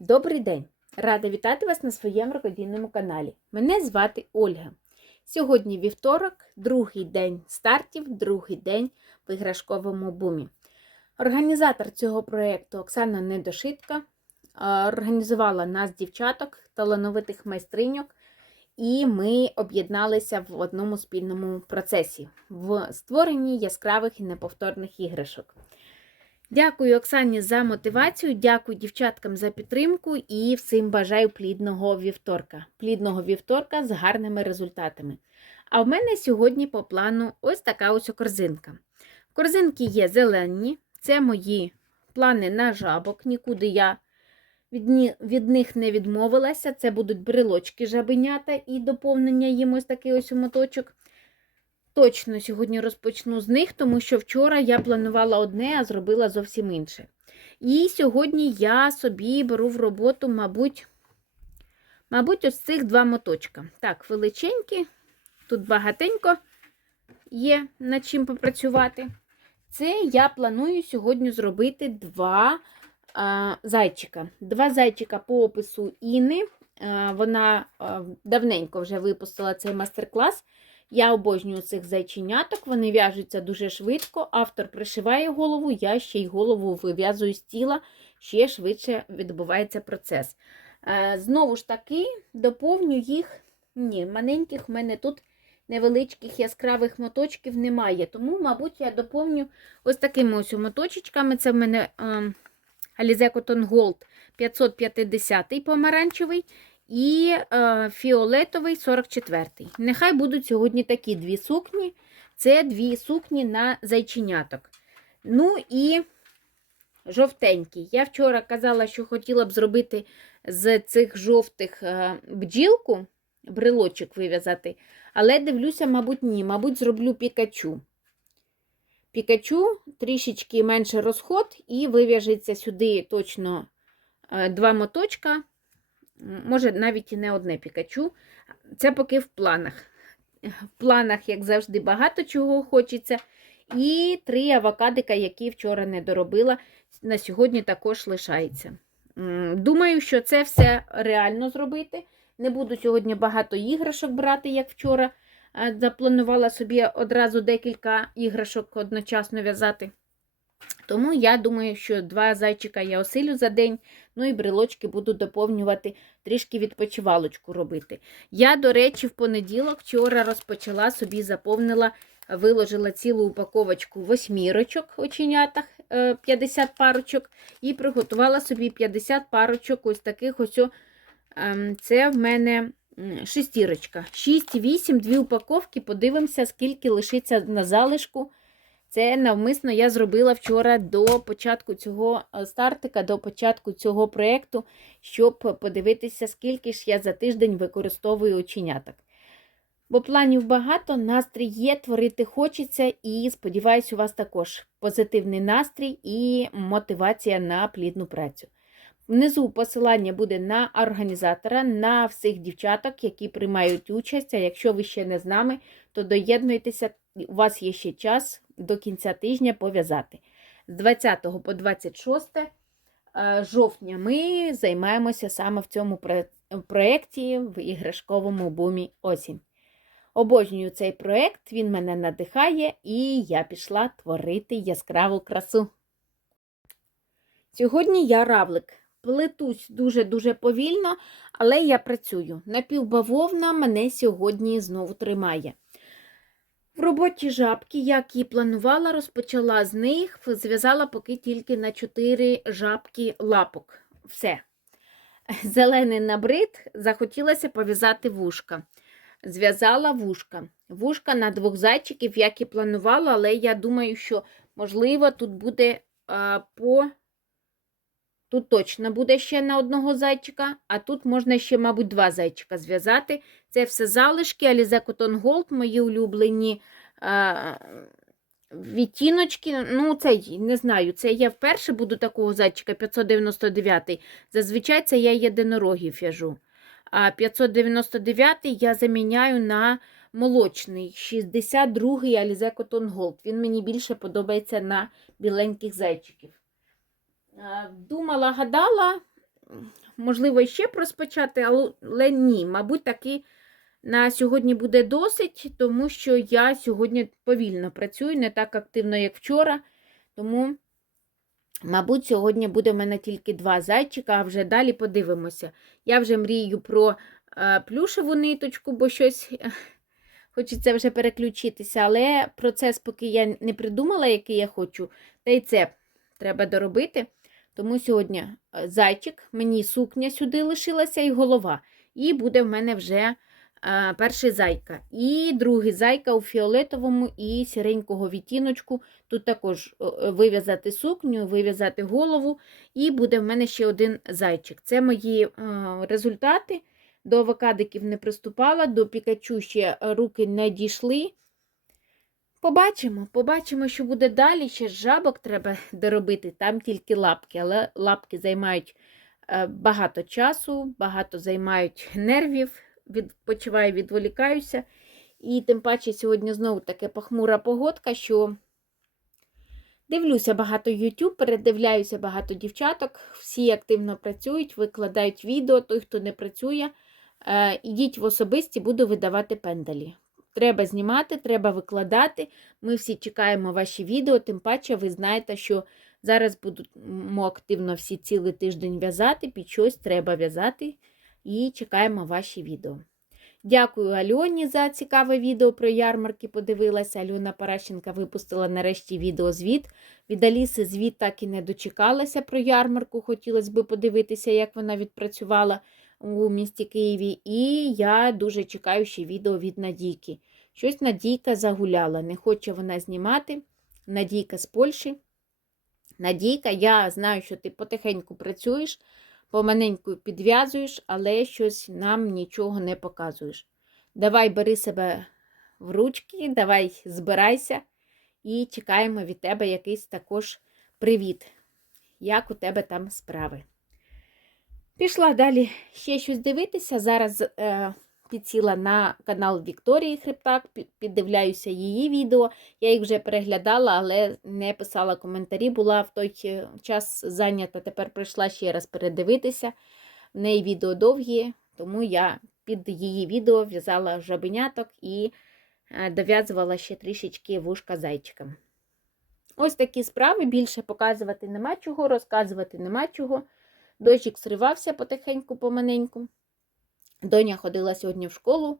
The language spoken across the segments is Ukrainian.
Добрий день! Рада вітати вас на своєму рукодільному каналі. Мене звати Ольга. Сьогодні вівторок, другий день стартів, другий день в іграшковому бумі. Організатор цього проєкту Оксана Недошитка організувала нас, дівчаток, талановитих майстриньок, і ми об'єдналися в одному спільному процесі в створенні яскравих і неповторних іграшок. Дякую Оксані за мотивацію, дякую дівчаткам за підтримку і всім бажаю плідного вівторка. Плідного вівторка з гарними результатами. А в мене сьогодні по плану ось така ось корзинка. Корзинки є зелені, це мої плани на жабок, нікуди я від, від них не відмовилася. Це будуть брелочки жабенята і доповнення їм ось такий ось моточок. Точно сьогодні розпочну з них, тому що вчора я планувала одне, а зробила зовсім інше. І сьогодні я собі беру в роботу, мабуть, мабуть, ось цих два моточка. Так, величенькі, тут багатенько є над чим попрацювати. Це я планую сьогодні зробити два а, зайчика. Два зайчика по опису Іни. Вона давненько вже випустила цей майстер-клас. Я обожнюю цих зайченяток, вони в'яжуться дуже швидко. Автор пришиває голову, я ще й голову вив'язую з тіла, ще швидше відбувається процес. Е, Знову ж таки, доповню їх. Ні, маленьких в мене тут невеличких яскравих моточків немає. Тому, мабуть, я доповню ось такими ось моточечками. Це в мене е, Alize Cotton Gold 550 помаранчевий і е, фіолетовий 44-й. Нехай будуть сьогодні такі дві сукні. Це дві сукні на зайченяток. Ну і жовтенький. Я вчора казала, що хотіла б зробити з цих жовтих е, бджілку, брелочок вив'язати, але дивлюся, мабуть, ні. Мабуть, зроблю пікачу. Пікачу трішечки менше розход, і вив'яжеться сюди точно е, два моточка. Може, навіть і не одне пікачу. Це поки в планах. В планах, як завжди, багато чого хочеться. І три авокадика, які вчора не доробила, на сьогодні також лишається. Думаю, що це все реально зробити. Не буду сьогодні багато іграшок брати, як вчора. Запланувала собі одразу декілька іграшок одночасно в'язати. Тому я думаю, що два зайчика я осилю за день, ну і брелочки буду доповнювати, трішки відпочивалочку робити. Я, до речі, в понеділок вчора розпочала собі, заповнила, виложила цілу упаковочку восьмірочок оченятах, е, 50 парочок, і приготувала собі 50 парочок ось таких ось. ем, Це в мене шестірочка. 6-8, дві упаковки. Подивимося, скільки лишиться на залишку. Це навмисно я зробила вчора до початку цього е, стартика, до початку цього проєкту, щоб подивитися, скільки ж я за тиждень використовую оченяток. Бо планів багато, настрій є, творити хочеться, і сподіваюся, у вас також позитивний настрій і мотивація на плідну працю. Внизу посилання буде на організатора, на всіх дівчаток, які приймають участь. А якщо ви ще не з нами, то доєднуйтеся, у вас є ще час до кінця тижня пов'язати. З 20 по 26 е, жовтня ми займаємося саме в цьому проєкті в іграшковому бумі осінь. Обожнюю цей проєкт, він мене надихає, і я пішла творити яскраву красу. Сьогодні я равлик. Плетусь дуже-дуже повільно, але я працюю. Напівбавовна мене сьогодні знову тримає. В роботі жабки, як і планувала, розпочала з них, зв'язала поки тільки на 4 жабки лапок. Все. Зелений набрид, захотілося пов'язати вушка. Зв'язала вушка. Вушка на двох зайчиків, як і планувала, але я думаю, що, можливо, тут буде а, по. Тут точно буде ще на одного зайчика, а тут можна ще, мабуть, два зайчика зв'язати. Це все залишки, Alize Cotton Gold, мої улюблені а, відтіночки. Ну, цей, не знаю, це я вперше буду такого зайчика 599. Зазвичай це я єдинорогів в'яжу. А 599 я заміняю на молочний 62-й Alize Cotton Gold. Він мені більше подобається на біленьких зайчиків. Е, Думала, гадала, можливо, ще розпочати, але, ні, мабуть, таки на сьогодні буде досить, тому що я сьогодні повільно працюю, не так активно, як вчора. Тому, мабуть, сьогодні буде в мене тільки два зайчика, а вже далі подивимося. Я вже мрію про е, плюшеву ниточку, бо щось хочеться вже переключитися, але процес, поки я не придумала, який я хочу, та й це треба доробити. Тому сьогодні е, зайчик, мені сукня сюди лишилася і голова. І буде в мене вже е, перший зайка. І другий зайка у фіолетовому і сіренького відтіночку. Тут також е, вив'язати сукню, вив'язати голову, і буде в мене ще один зайчик. Це мої е, результати. До авокадиків не приступала, до пікачу ще руки не дійшли. Побачимо, побачимо, що буде далі. Ще жабок треба доробити, там тільки лапки, але лапки займають е, багато часу, багато займають нервів, відпочиваю, відволікаюся. І тим паче сьогодні знову таке похмура погодка, що дивлюся багато YouTube, передивляюся багато дівчаток, всі активно працюють, викладають відео, той, хто не працює. Е, Ідіть в особисті, буду видавати пендалі. Треба знімати, треба викладати. Ми всі чекаємо ваші відео, тим паче ви знаєте, що зараз будемо активно всі цілий тиждень в'язати, під щось треба в'язати і чекаємо ваші відео. Дякую Альоні за цікаве відео про ярмарки. Подивилася. Альона Паращенка випустила нарешті відеозвіт. Від Аліси звіт так і не дочекалася про ярмарку. Хотілося б подивитися, як вона відпрацювала у місті Києві. І я дуже чекаю ще відео від Надійки. Щось Надійка загуляла, не хоче вона знімати. Надійка з Польщі. Надійка, я знаю, що ти потихеньку працюєш, поманеньку підв'язуєш, але щось нам нічого не показуєш. Давай бери себе в ручки, давай збирайся і чекаємо від тебе якийсь також привіт. Як у тебе там справи? Пішла далі ще щось дивитися. Зараз е, підсіла на канал Вікторії Хребтак, піддивляюся її відео. Я їх вже переглядала, але не писала коментарі. Була в той час зайнята, тепер прийшла ще раз передивитися. В неї відео довгі, тому я під її відео в'язала жабеняток і е, дов'язувала ще трішечки вушка зайчикам. Ось такі справи. Більше показувати нема чого, розказувати нема чого. Дощик сривався потихеньку, поманеньку. Доня ходила сьогодні в школу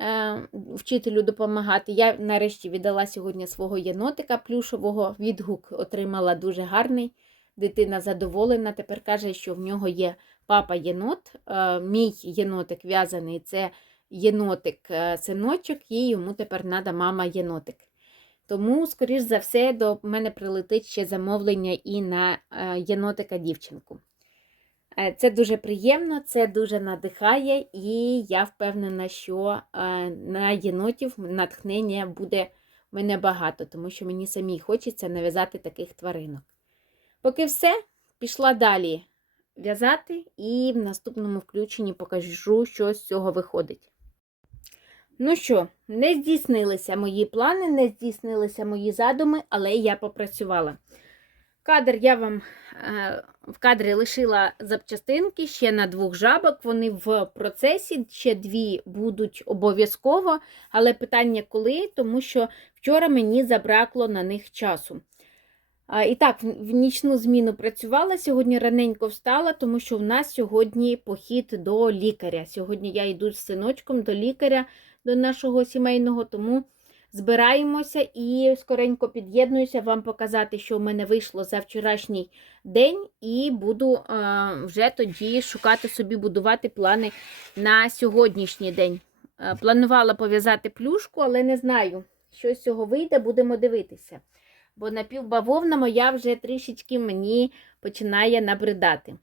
е, вчителю допомагати. Я нарешті віддала сьогодні свого єнотика плюшового. Відгук отримала дуже гарний. Дитина задоволена. Тепер каже, що в нього є папа єнот. Е, мій єнотик в'язаний це єнотик е, і йому тепер треба мама єнотик. Тому, скоріш за все, до мене прилетить ще замовлення і на е, єнотика дівчинку. Е, це дуже приємно, це дуже надихає, і я впевнена, що е, на єнотів натхнення буде в мене багато, тому що мені самій хочеться нав'язати таких тваринок. Поки все, пішла далі в'язати, і в наступному включенні покажу, що з цього виходить. Ну що, не здійснилися мої плани, не здійснилися мої задуми, але я попрацювала. Кадр я вам е, в кадрі лишила запчастинки ще на двох жабок. Вони в процесі, ще дві будуть обов'язково, але питання коли, тому що вчора мені забракло на них часу. І так, в нічну зміну працювала, сьогодні раненько встала, тому що в нас сьогодні похід до лікаря. Сьогодні я йду з синочком до лікаря, до нашого сімейного, тому збираємося і скоренько під'єднуюся вам показати, що в мене вийшло за вчорашній день, і буду а, вже тоді шукати собі, будувати плани на сьогоднішній день. А, планувала пов'язати плюшку, але не знаю, що з цього вийде, будемо дивитися. Бо напівбавовна моя вже трішечки мені починає набридати.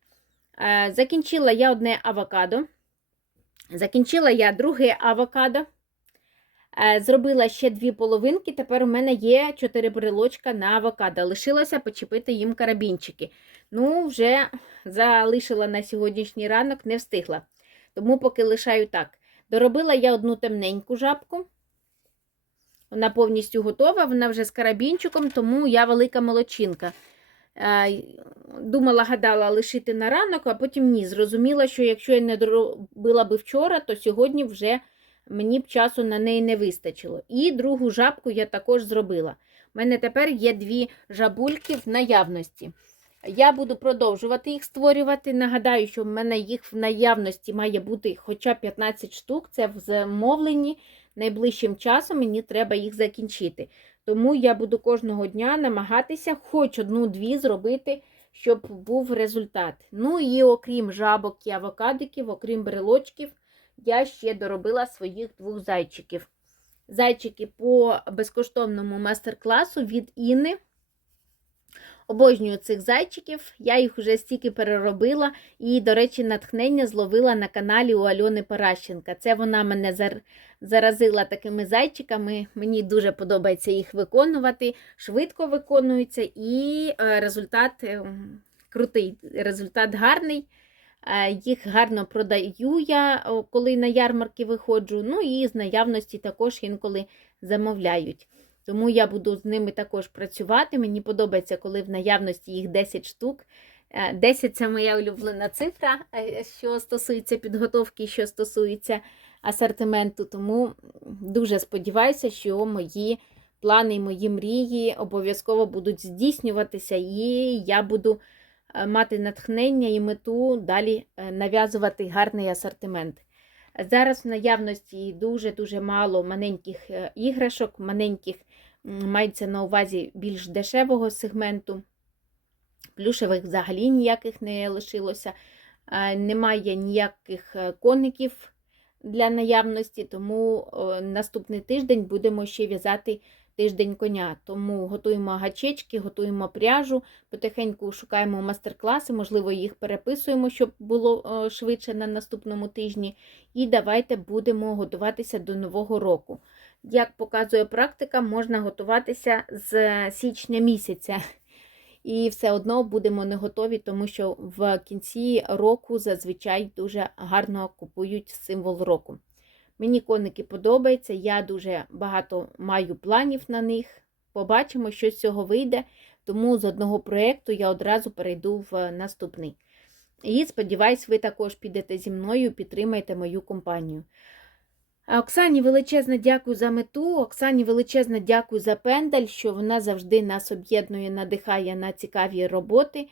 А, закінчила я одне авокадо. Закінчила я друге авокадо. Е, зробила ще дві половинки, тепер у мене є чотири брелочка на авокадо. Лишилося почепити їм карабінчики. Ну, вже залишила на сьогоднішній ранок, не встигла. Тому поки лишаю так. Доробила я одну темненьку жабку. Вона повністю готова, вона вже з карабінчиком, тому я велика молочинка. Е, Думала, гадала лишити на ранок, а потім ні. Зрозуміла, що якщо я не доробила би вчора, то сьогодні вже мені б часу на неї не вистачило. І другу жабку я також зробила. У мене тепер є дві жабульки в наявності. Я буду продовжувати їх створювати. Нагадаю, що в мене їх в наявності має бути хоча 15 штук. Це в замовленні. Найближчим часом мені треба їх закінчити. Тому я буду кожного дня намагатися хоч одну-дві зробити, щоб був результат. Ну і окрім жабок і авокадиків, окрім брелочків, я ще доробила своїх двох зайчиків. Зайчики по безкоштовному майстер-класу від Інни. Обожнюю цих зайчиків, я їх вже стільки переробила і, до речі, натхнення зловила на каналі у Альони Паращенка. Це вона мене зар... заразила такими зайчиками. Мені дуже подобається їх виконувати, швидко виконуються, і е, результат е, крутий, результат гарний. Е, Їх гарно продаю я, коли на ярмарки виходжу. Ну і з наявності також інколи замовляють. Тому я буду з ними також працювати. Мені подобається, коли в наявності їх 10 штук. Е, 10 це моя улюблена цифра, е, що стосується підготовки, що стосується асортименту. Тому дуже сподіваюся, що мої плани, мої мрії обов'язково будуть здійснюватися, і я буду е, мати натхнення і мету далі е, нав'язувати гарний асортимент. Зараз в наявності дуже-дуже мало маленьких е, іграшок, маленьких мається на увазі більш дешевого сегменту. Плюшевих взагалі ніяких не лишилося. Е, Немає ніяких е, коників для наявності, тому е, наступний тиждень будемо ще в'язати тиждень коня. Тому готуємо гачечки, готуємо пряжу, потихеньку шукаємо майстер-класи, можливо, їх переписуємо, щоб було е, швидше на наступному тижні. І давайте будемо готуватися до Нового року. Як показує практика, можна готуватися з січня місяця. І все одно будемо не готові, тому що в кінці року зазвичай дуже гарно купують символ року. Мені коники подобаються, я дуже багато маю планів на них. Побачимо, що з цього вийде. Тому з одного проєкту я одразу перейду в наступний. І сподіваюсь, ви також підете зі мною, підтримаєте мою компанію. Оксані величезне дякую за мету. Оксані величезне дякую за пендаль, що вона завжди нас об'єднує, надихає на цікаві роботи.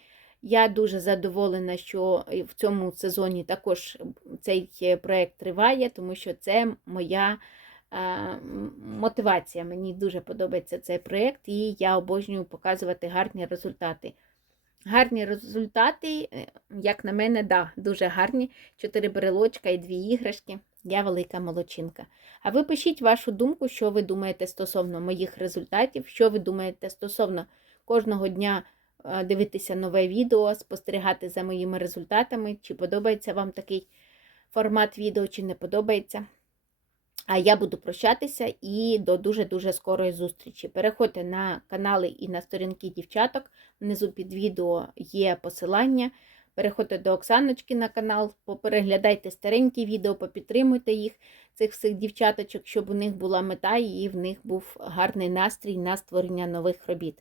Я дуже задоволена, що в цьому сезоні також цей проєкт триває, тому що це моя е, мотивація. Мені дуже подобається цей проєкт, і я обожнюю показувати гарні результати. Гарні результати, е, як на мене, да, дуже гарні. Чотири брелочка і дві іграшки. Я велика молодчинка. А ви пишіть вашу думку, що ви думаєте стосовно моїх результатів, що ви думаєте стосовно кожного дня е, дивитися нове відео, спостерігати за моїми результатами, чи подобається вам такий формат відео, чи не подобається. А я буду прощатися і до дуже-дуже скорої зустрічі. Переходьте на канали і на сторінки дівчаток. Внизу під відео є посилання. Переходьте до Оксаночки на канал, попереглядайте старенькі відео, попідтримуйте їх, цих всіх дівчаточок, щоб у них була мета і в них був гарний настрій на створення нових робіт.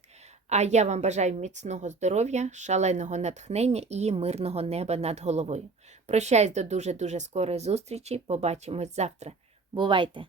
А я вам бажаю міцного здоров'я, шаленого натхнення і мирного неба над головою. Прощаюсь до дуже-дуже скорої зустрічі. Побачимось завтра. Бувайте!